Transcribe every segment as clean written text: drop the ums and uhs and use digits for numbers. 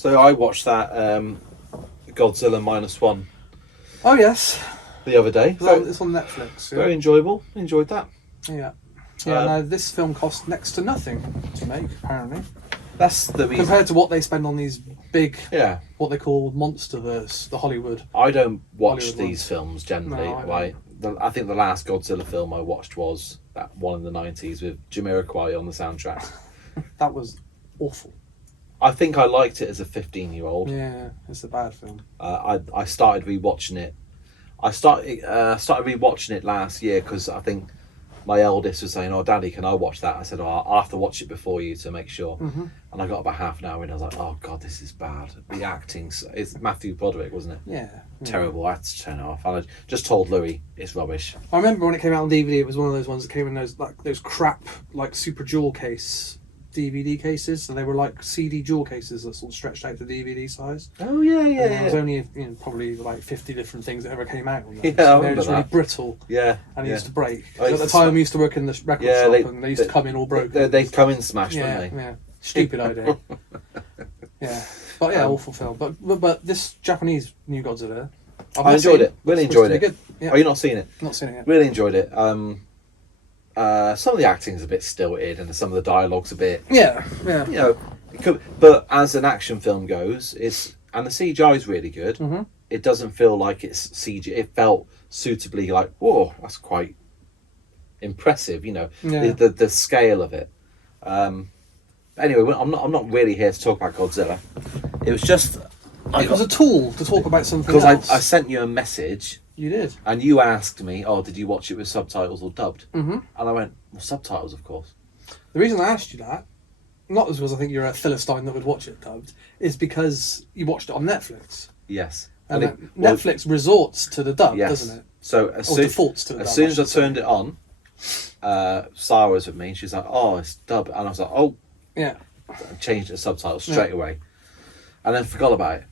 So I watched that Godzilla Minus One Oh yes, the other day. it's on Netflix. Yeah. Very enjoyable. Enjoyed that. Yeah. Now this film cost next to nothing to make, apparently, That's the reason. compared to what they spend on these big, Yeah. what they call monsterverse, the Hollywood. I don't watch Hollywood these ones. films generally. No, I I think the last Godzilla film I watched was that one in the 90s with Jamiroquai on the soundtrack. That was awful. I think I liked it as a 15-year-old. Yeah, it's a bad film. I started rewatching it. I started rewatching it last year because I think my eldest was saying, "Oh, Daddy, can I watch that?" I said, "Oh, I'll have to watch it before you to make sure." Mm-hmm. And I got about half an hour in. I was like, "Oh God, this is bad." The acting's it's Matthew Broderick, wasn't it? Yeah. Terrible. I had to turn it off. And I just told Louis it's rubbish. I remember when it came out on DVD, it was one of those ones that came in those crap super jewel case DVD cases. So they were like CD jewel cases that sort of stretched out to DVD size. Oh yeah, And there was only probably like 50 different things that ever came out on those. Yeah, I So they were remember just really that. brittle. Yeah. And it used to break. I used At the to time, we used to work in the record shop, and they used to come in all broken. They'd come in smashed, yeah, wouldn't they? yeah. Stupid idea. Yeah, but yeah, awful film. But this Japanese new Godzilla, I enjoyed it. Really It's supposed enjoyed to it. be good. Yeah, Oh, you're not seeing it? not seen it yet. Really enjoyed it. Some of the acting's a bit stilted, and some of the dialogue's a bit, Yeah, yeah. you know. But as an action film goes, and the CGI is really good. Mhm. It doesn't feel like it's CGI. It felt suitably like, whoa, that's quite impressive. You know, Yeah. the scale of it. Anyway, I'm not really here to talk about Godzilla. It was just It was a tool to talk about something because else. I sent you a message. You did. And you asked me, "Oh, did you watch it with subtitles or dubbed?" Mm-hmm. And I went, "Well, subtitles, of course." The reason I asked you that, not because I think you're a Philistine that would watch it dubbed, is because you watched it on Netflix. Yes. And it- Netflix resorts to the dub, yes. doesn't it? So Or defaults to the dub. as soon as I should say. turned it on, Sarah was with me. And she's like, "Oh, it's dubbed," and I was like, "Oh," Yeah. I changed it to subtitles straight away, and then forgot about it.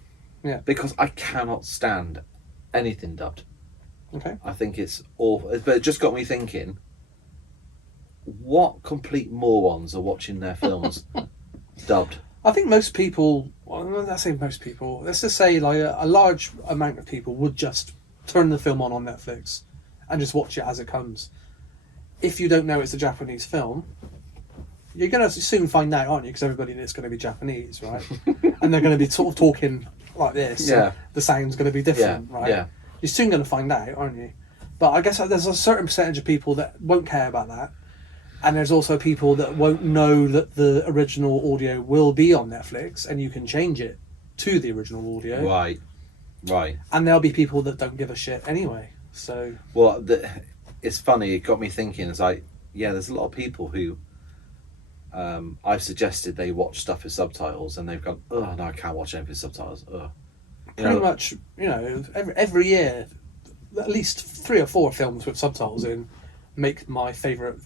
Yeah. Because I cannot stand anything dubbed. Okay. I think it's awful. But it just got me thinking, what complete morons are watching their films dubbed? I think most people, well, let's say most people, let's just say like a large amount of people would just turn the film on Netflix and just watch it as it comes. If you don't know it's a Japanese film, you're going to soon find out, aren't you? Because everybody in it's going to be Japanese, right? And they're going to be sort of talking like this. So Yeah. the sound's going to be different, right? Yeah. You're soon going to find out, aren't you? But I guess there's a certain percentage of people that won't care about that. And there's also people that won't know that the original audio will be on Netflix and you can change it to the original audio. Right. And there'll be people that don't give a shit anyway. So, Well, it's funny. It got me thinking. It's like, yeah, there's a lot of people who I've suggested they watch stuff with subtitles, and they've gone, "Oh no, I can't watch anything with subtitles." Ugh. pretty much, every year, at least 3 or 4 films with subtitles in make my favourite,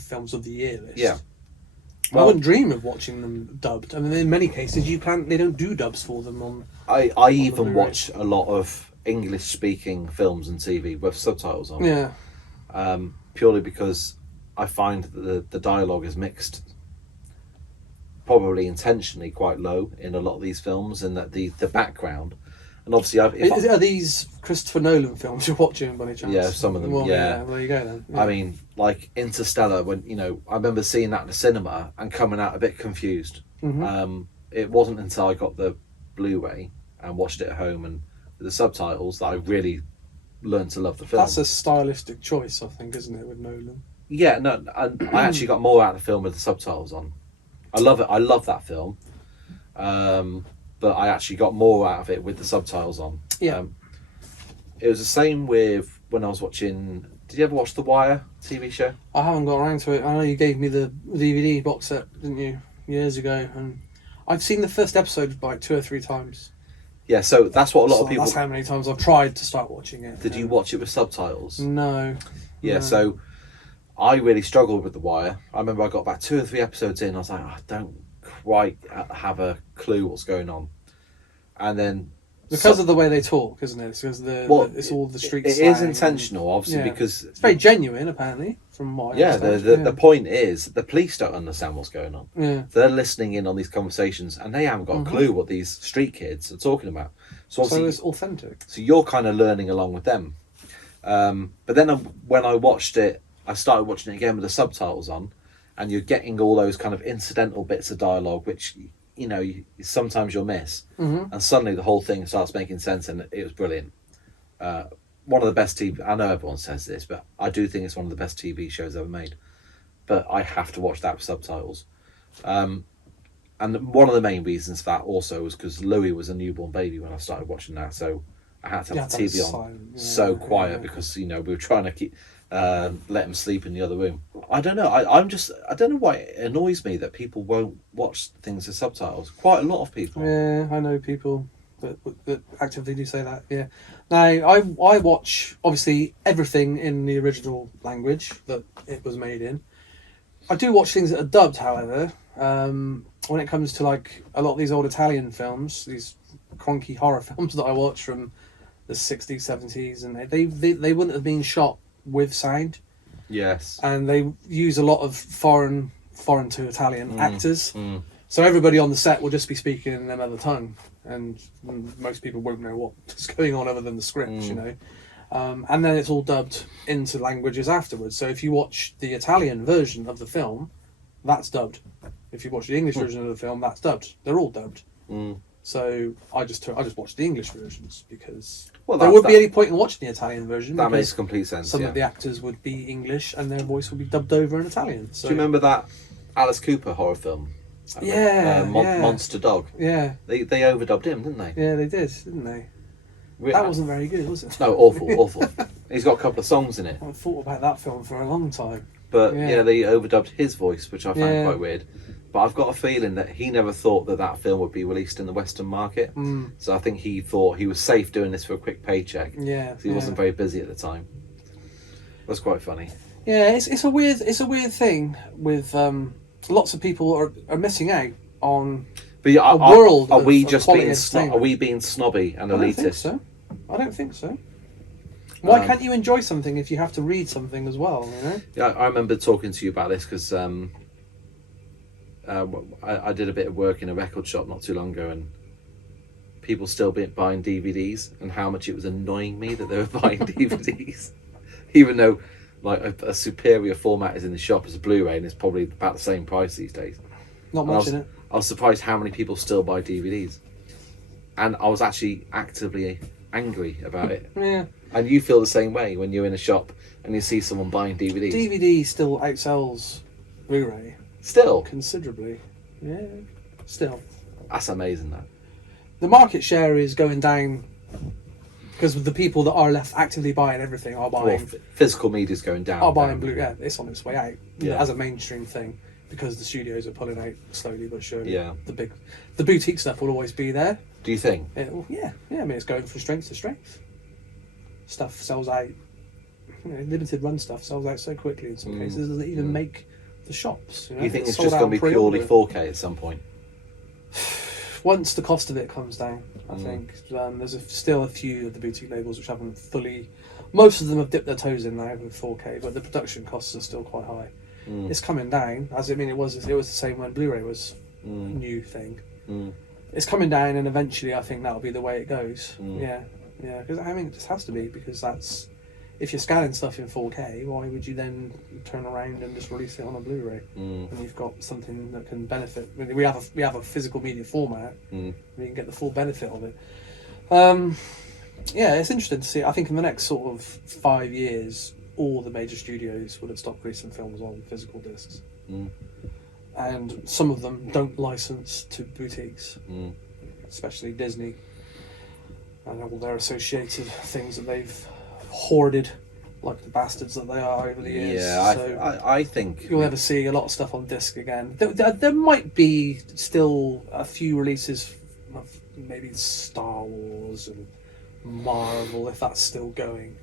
films of the year list. Yeah. I wouldn't dream of watching them dubbed. I mean, in many cases, they don't do dubs for them on. I even Blu-ray. watch a lot of English-speaking films and TV with subtitles on. Yeah. Purely because I find that the dialogue is mixed, probably intentionally quite low in a lot of these films, and that the background, and obviously Are these Christopher Nolan films you're watching by any chance? Yeah, some of them, Well, yeah. There you go then. Yeah. I mean, like Interstellar, when I remember seeing that in the cinema and coming out a bit confused. Mhm. It wasn't until I got the Blu-ray and watched it at home and with the subtitles that I really learned to love the film. That's a stylistic choice, I think, isn't it, with Nolan? Yeah, no, I actually got more out of the film with the subtitles on. I love it. I love that film, but I actually got more out of it with the subtitles on. Yeah. It was the same with when I was watching. Did you ever watch The Wire TV show? I haven't got around to it. I know you gave me the DVD box set, didn't you, years ago? And I've seen the first episode like 2 or 3 times. Yeah, so that's what a lot So of people. That's how many times I've tried to start watching it. Did you watch it with subtitles? No. Yeah, No. so I really struggled with The Wire. I remember I got about 2 or 3 episodes in. I was like, I don't quite have a clue what's going on. And then Because of the way they talk, isn't it? It's because it's all the street It slang is intentional, obviously, yeah. because it's very genuine, apparently, from what I understand. the point is the police don't understand what's going on. Yeah. So they're listening in on these conversations, and they haven't got a clue what these street kids are talking about. So it's authentic. So you're kind of learning along with them. But then when I watched it, I started watching it again with the subtitles on, and you're getting all those kind of incidental bits of dialogue, which sometimes you'll miss, and suddenly the whole thing starts making sense, and it was brilliant. One of the best TV. I know everyone says this, but I do think it's one of the best TV shows ever made. But I have to watch that with subtitles. And one of the main reasons for that also was because Louis was a newborn baby when I started watching that, so I had to have the TV on quiet because we were trying to keep let him sleep in the other room. I don't know. I don't know why it annoys me that people won't watch things with subtitles. Quite a lot of people. Yeah, I know people that actively do say that. Yeah. Now I watch obviously everything in the original language that it was made in. I do watch things that are dubbed, however. When it comes to like a lot of these old Italian films, these cronky horror films that I watch from the 60s, 70s, and they wouldn't have been shot with sound. Yes. And they use a lot of foreign to Italian actors. So everybody on the set will just be speaking in their mother tongue, and most people won't know what's going on other than the script, and then it's all dubbed into languages afterwards. So if you watch the Italian version of the film, that's dubbed. If you watch the English version of the film, that's dubbed. They're all dubbed. So I just watched the English versions because there wouldn't be any point in watching the Italian version. That makes complete sense. Some of the actors would be English and their voice would be dubbed over in Italian. So. Do you remember that Alice Cooper horror film? Monster Dog. Yeah. They overdubbed him, didn't they? Yeah, they did, didn't they? That wasn't very good, was it? No, awful. He's got a couple of songs in it. I've thought about that film for a long time. But they overdubbed his voice, which I found quite weird. But I've got a feeling that he never thought that film would be released in the Western market. So I think he thought he was safe doing this for a quick paycheck. Yeah. So he wasn't very busy at the time. That's quite funny. Yeah, it's a weird thing with lots of people are missing out on a world. Are we being snobby and elitist? I don't think so. Why can't you enjoy something if you have to read something as well? Yeah, I remember talking to you about this because I did a bit of work in a record shop not too long ago, and people still buying DVDs, and how much it was annoying me that they were buying DVDs, even though like a superior format is in the shop as a Blu-ray, and it's probably about the same price these days. Not much in it. I was surprised how many people still buy DVDs, and I was actually actively angry about it. Yeah. And you feel the same way when you're in a shop and you see someone buying DVDs. DVD still outsells Blu-ray. Still? Considerably. Yeah, still. That's amazing, though. The market share is going down because the people that are left actively buying everything are buying... physical media's going down. Are buying Blu-ray. Yeah, it's on its way out as a mainstream thing because the studios are pulling out slowly but surely. Yeah. The boutique stuff will always be there. Do you think? Yeah. I mean, it's going from strength to strength. Stuff sells out. Limited run stuff sells out so quickly in some cases. It doesn't even make the shops. You think it's just going to be purely 4K at some point? Once the cost of it comes down, I think. There's still a few of the boutique labels which haven't fully... Most of them have dipped their toes in now with 4K, but the production costs are still quite high. It's coming down. It was the same when Blu-ray was a new thing. It's coming down, and eventually I think that'll be the way it goes. Yeah, because I mean it just has to be, because that's... If you're scanning stuff in 4K, why would you then turn around and just release it on a Blu-ray? And you've got something that can benefit. I mean, we have a physical media format. We can get the full benefit of it. It's interesting to see. I think in the next sort of 5 years, all the major studios will have stopped releasing films on physical discs. And some of them don't license to boutiques, especially Disney and all their associated things that they've hoarded like the bastards that they are over the years. Yeah, so I think you'll never see a lot of stuff on disc again. There might be still a few releases of maybe Star Wars and Marvel, if that's still going.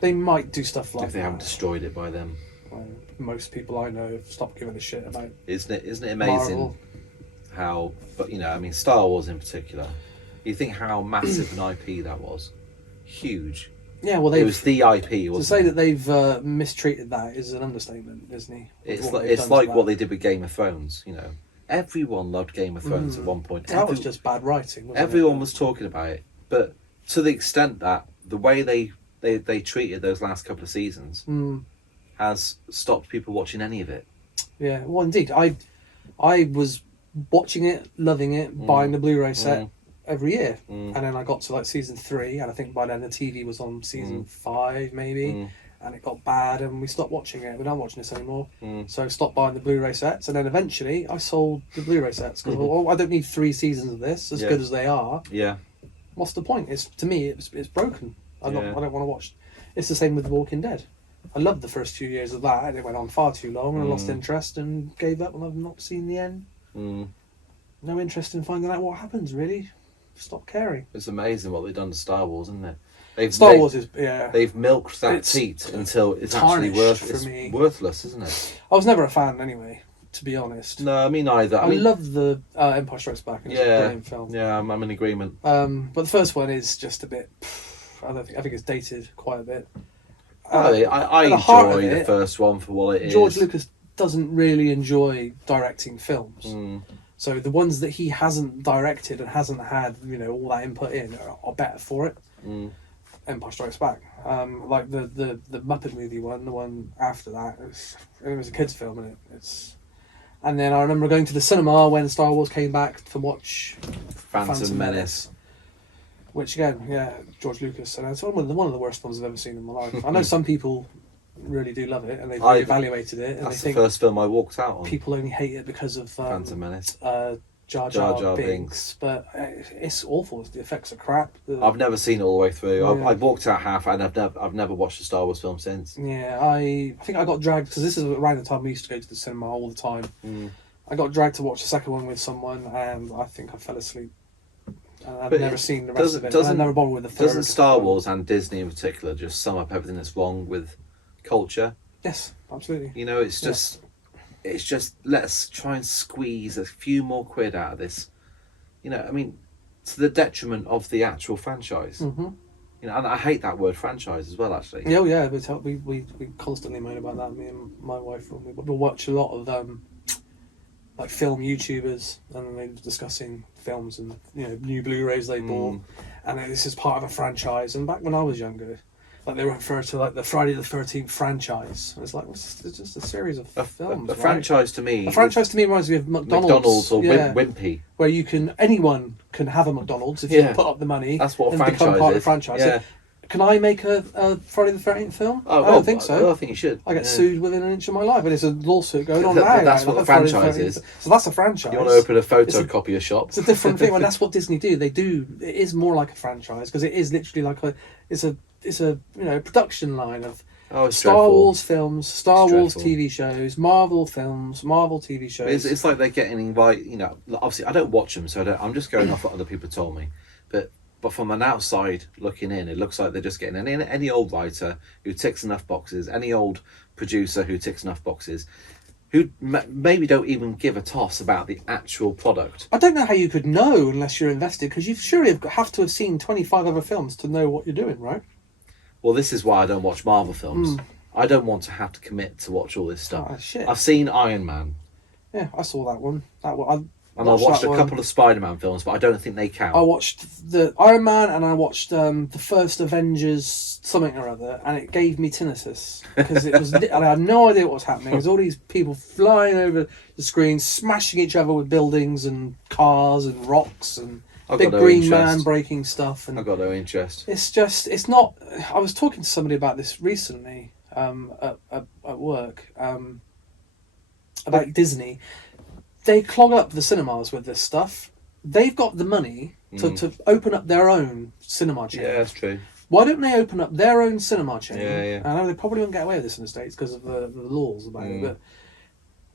They might do stuff like that. If they haven't destroyed it by then. Well, most people I know have stopped giving a shit about Isn't it amazing Marvel. how, but I mean Star Wars in particular, You think how massive an IP that was? Huge. Yeah, well, It was the IP, to wasn't say it? that they've mistreated that is an understatement, Disney. It's What like, they've it's done to like that. what they did with Game of Thrones. You know, everyone loved Game of Thrones at one point. That was just bad writing. Wasn't Everyone it? was talking about it, but to the extent that the way they treated those last couple of seasons has stopped people watching any of it. Yeah, well, indeed, I was watching it, loving it, buying the Blu-ray set every year, and then I got to like season 3, and I think by then the TV was on season 5 maybe, and it got bad, and we stopped watching it. We're not watching this anymore, so I stopped buying the Blu-ray sets, and then eventually I sold the Blu-ray sets because I don't need 3 seasons of this, as good as they are. Yeah. What's the point? It's to me, it's broken. I don't want to watch. It's the same with The Walking Dead. I loved the first few years of that, and it went on far too long, and I lost interest and gave up, and I've not seen the end. No interest in finding out what happens, really. Stop caring. It's amazing what they've done to Star Wars, isn't it? Wars is, yeah. They've milked that teat until it's actually worthless, isn't it? I was never a fan anyway, to be honest. No, me neither. I love the Empire Strikes Back, and it's a brilliant film. Yeah, I'm in agreement. But the first one is just a bit. I think it's dated quite a bit. I enjoy the first one for what it is. George Lucas doesn't really enjoy directing films. So the ones that he hasn't directed and hasn't had, all that input in are better for it. Empire Strikes Back, like the Muppet movie one, the one after that, it was a kids' film, and and then I remember going to the cinema when Star Wars came back to watch Phantom Menace. Which again, George Lucas, and it's one of the worst films I've ever seen in my life. I know some people really do love it, and they've re-evaluated it, and that's they the think first film I walked out on. People only hate it because of Phantom Menace. Jar Jar Binks, but it's awful. The effects are crap. I've never seen it all the way through. I walked out half, and I've never watched a Star Wars film since. Yeah, I think I got dragged because this is around the time we used to go to the cinema all the time. I got dragged to watch the second one with someone, and I think I fell asleep. I've never seen the rest of it. I never bothered with the third. Doesn't Star Wars and Disney in particular just sum up everything that's wrong with culture? Yes, absolutely. It's just let's try and squeeze a few more quid out of this. To the detriment of the actual franchise. And I hate that word franchise as well, actually. Oh yeah, we constantly moan about that. Me and my wife, we watch a lot of like film YouTubers, and they're discussing films and new Blu-rays they bought, and this is part of a franchise. And back when I was younger, like they refer to like the Friday the 13th franchise. And it's like it's just a series of films. A franchise to me. A franchise to me reminds me of McDonald's or Wimpy, where anyone can have a McDonald's if you put up the money. That's what and franchise become part is. of the franchise. Yeah. So, can I make a Friday the 13th film? I don't think so. I think you should. I get sued within an inch of my life, and it's a lawsuit going on now. That's what the franchise is. So that's a franchise. You want to open a photocopier shop? It's a different thing, and that's what Disney do. They do. It is more like a franchise because it is literally like it's a production line of Star Wars films, Star Wars TV shows, Marvel films, Marvel TV shows. It's like they're getting invited. Obviously I don't watch them, so I'm just going off what other people told me, But from an outside looking in, it looks like they're just getting any old writer who ticks enough boxes, any old producer who ticks enough boxes, who maybe don't even give a toss about the actual product. I don't know how you could know unless you're invested, because you surely have to have seen 25 other films to know what you're doing, right? Well, this is why I don't watch Marvel films. I don't want to have to commit to watch all this stuff. Oh, shit. I've seen Iron Man. Yeah, I saw that one. And I watched a couple of Spider-Man films, but I don't think they count. I watched the Iron Man, and I watched the first Avengers something or other, and it gave me tinnitus because it was. I had no idea what was happening. There's all these people flying over the screen, smashing each other with buildings and cars and rocks, and big green man breaking stuff. And I've got no interest. It's not. I was talking to somebody about this recently at work about Disney. They clog up the cinemas with this stuff. They've got the money to open up their own cinema chain. Yeah, that's true. Why don't they open up their own cinema chain? Yeah. I know they probably won't get away with this in the States because of the laws about it, but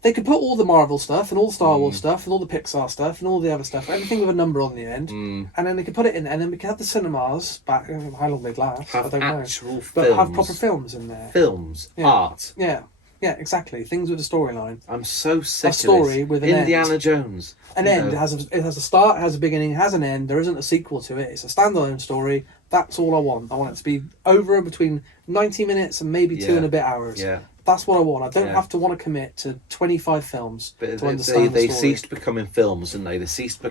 they could put all the Marvel stuff and all the Star Wars stuff and all the Pixar stuff and all the other stuff, everything with a number on the end, and then they could put it in, and then we could have the cinemas back. How long they'd last, I don't know. Films. But have proper films in there. Films, art. Yeah. Yeah, exactly. Things with a storyline. I'm so sick of story this. with an Indiana end. Jones. An end. It has a start, it has a beginning, it has an end. There isn't a sequel to it. It's a standalone story. That's all I want. I want it to be over between 90 minutes and maybe 2.5 hours. Yeah. That's what I want. I don't have to want to commit to 25 films But to understand they the story. ceased becoming films, didn't they? They ceased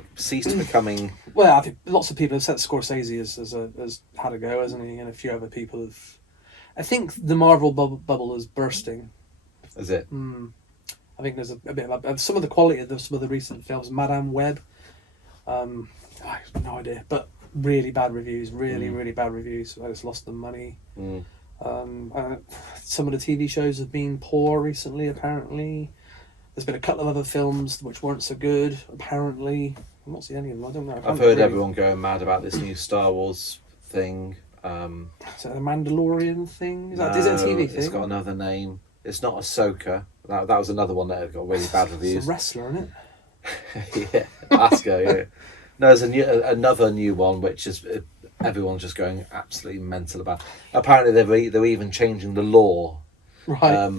becoming. Well, I think lots of people have said Scorsese has had a go, hasn't he? And a few other people have. I think the Marvel bubble is bursting. Is it? I think there's a bit of some of the quality of some of the recent films. Madame Web, I have no idea, but really bad reviews. Really bad reviews. I just lost them money. Some of the TV shows have been poor recently. Apparently, there's been a couple of other films which weren't so good. Apparently, I've not seen any of them. I don't know. I've heard everyone going mad about this new Star Wars thing. Is that a Mandalorian thing? Is it a TV thing? It's got another name. It's not Ahsoka. That was another one that got really bad reviews. It's a wrestler, isn't it? Yeah, Asuka. Yeah. No, there's another new one which is everyone's just going absolutely mental about. Apparently, they're even changing the lore. Right.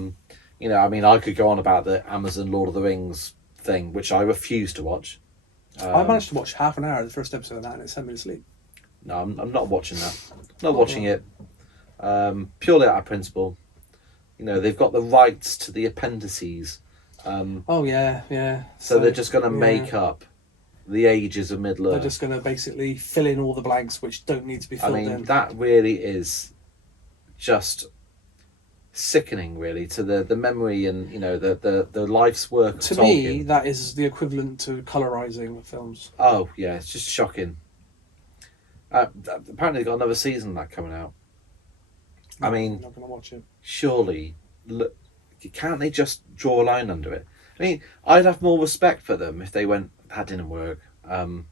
You know, I mean, I could go on about the Amazon Lord of the Rings thing, which I refuse to watch. I managed to watch half an hour of the first episode of that, and it sent me to sleep. No, I'm not watching that. Not watching it. Purely out of principle. You know, they've got the rights to the appendices. Oh yeah. So they're just going to make up the ages of Middle Earth. They're just going to basically fill in all the blanks which don't need to be filled in. That really is just sickening, really, to the memory and the life's work. To of me, Tolkien. that is the equivalent to colorizing films. Oh yeah, it's just shocking. Apparently, they've got another season of that coming out. I mean, I'm not going to watch it. Surely, look, can't they just draw a line under it? I mean, I'd have more respect for them if they went, that didn't work. Well,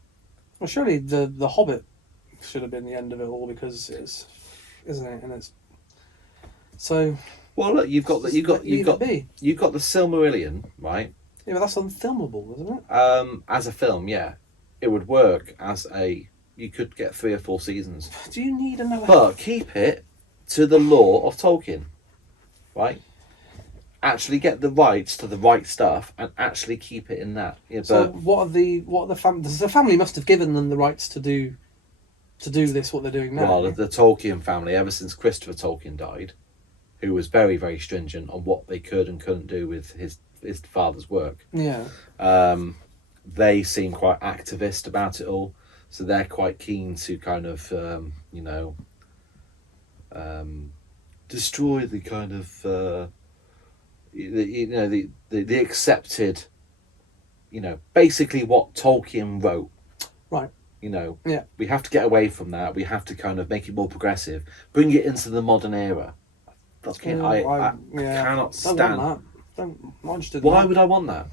surely the Hobbit should have been the end of it all because it's, isn't it? And it's so. Well, look, you've got the Silmarillion, right? Yeah, but that's unfilmable, isn't it? As a film, yeah, it would work as a. You could get 3 or 4 seasons. Do you need another? But keep it to the lore of Tolkien, right? Actually get the rights to the right stuff and actually keep it in that. Yeah, so what are the families? The family must have given them the rights to do this. What they're doing now. Well, the Tolkien family, ever since Christopher Tolkien died, who was very, very stringent on what they could and couldn't do with his father's work. Yeah. They seem quite activist about it all, so they're quite keen to kind of destroy the kind of the accepted, basically what Tolkien wrote. Right. Yeah. We have to get away from that. We have to kind of make it more progressive, bring it into the modern era. I cannot stand. Not interested. Why would I want that?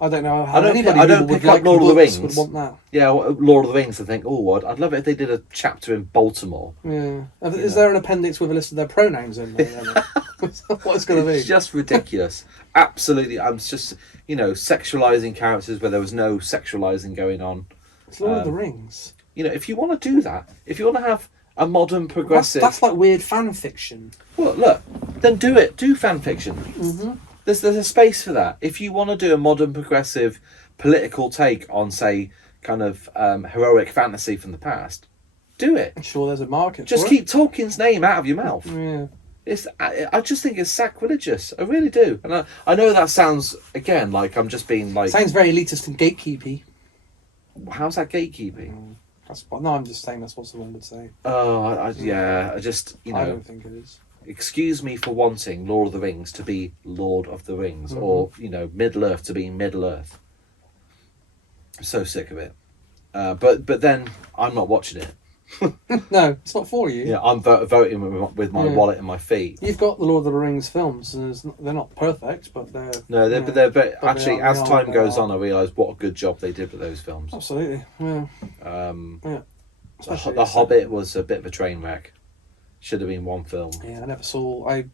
I don't know. How I don't pick up Lord of the Rings. Would want that. Yeah, Lord of the Rings. I think, I'd love it if they did a chapter in Baltimore. Yeah. Is there an appendix with a list of their pronouns in there? What it's going to be? It's just ridiculous. Absolutely. I'm just, sexualizing characters where there was no sexualizing going on. It's Lord of the Rings. If you want to do that, if you want to have a modern progressive... That's like weird fan fiction. Well, look, then do it. Do fan fiction. Mm-hmm. There's a space for that. If you want to do a modern progressive political take on, say, kind of heroic fantasy from the past, do it. I'm sure there's a market Just for it. keep Tolkien's name out of your mouth. Yeah. I just think it's sacrilegious. I really do. And I know that sounds, again, like I'm just being like... Sounds very elitist and gatekeepy. How's that gatekeeping? I'm just saying that's what someone would say. Oh, I just, I don't think it is. Excuse me for wanting Lord of the Rings to be Lord of the Rings, or Middle-earth to be Middle-earth. I'm so sick of it. But then I'm not watching it. No, it's not for you. Yeah, I'm voting with my wallet and my feet. You've got the Lord of the Rings films, and they're not perfect, but they're... No, they're very... Actually, as time goes on, I realise what a good job they did with those films. Absolutely, yeah. The Hobbit was a bit of a train wreck. Should have been one film. Yeah, I never saw... I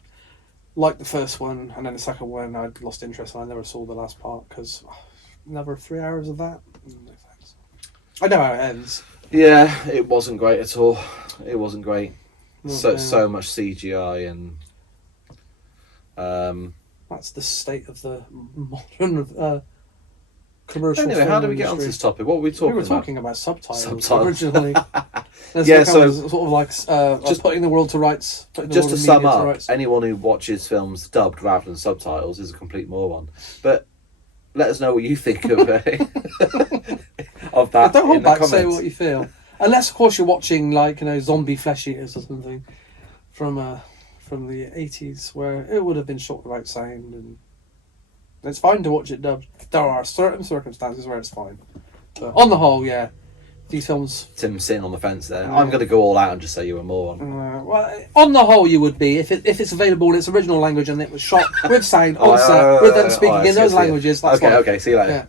liked the first one, and then the second one I lost interest, and I never saw the last part, because another 3 hours of that? No thanks. I know how it ends. Yeah, it wasn't great at all. It wasn't great. No, So much CGI and That's the state of the modern commercial. Anyway, film how do we get industry. onto this topic? What were we talking We were about? talking about subtitles, Subtitles. originally. Yeah, so sort of like just putting the world to rights. Putting the Just world to of sum media to up, rights. anyone who watches films dubbed rather than subtitles is a complete moron. But let us know what you think of of that. Don't hold in the back. Say comments. what you feel. Unless, of course, you're watching like zombie flesh eaters or something from the 80s, where it would have been shot without sound, and it's fine to watch it dubbed. There are certain circumstances where it's fine, but on the whole, yeah, these films. Tim's sitting on the fence there. Yeah. I'm going to go all out and just say you're a moron. Well, on the whole, you would be if it's available in its original language and it was shot with sound on set with them speaking in those languages. That's Okay, fine. okay. See you later. Yeah.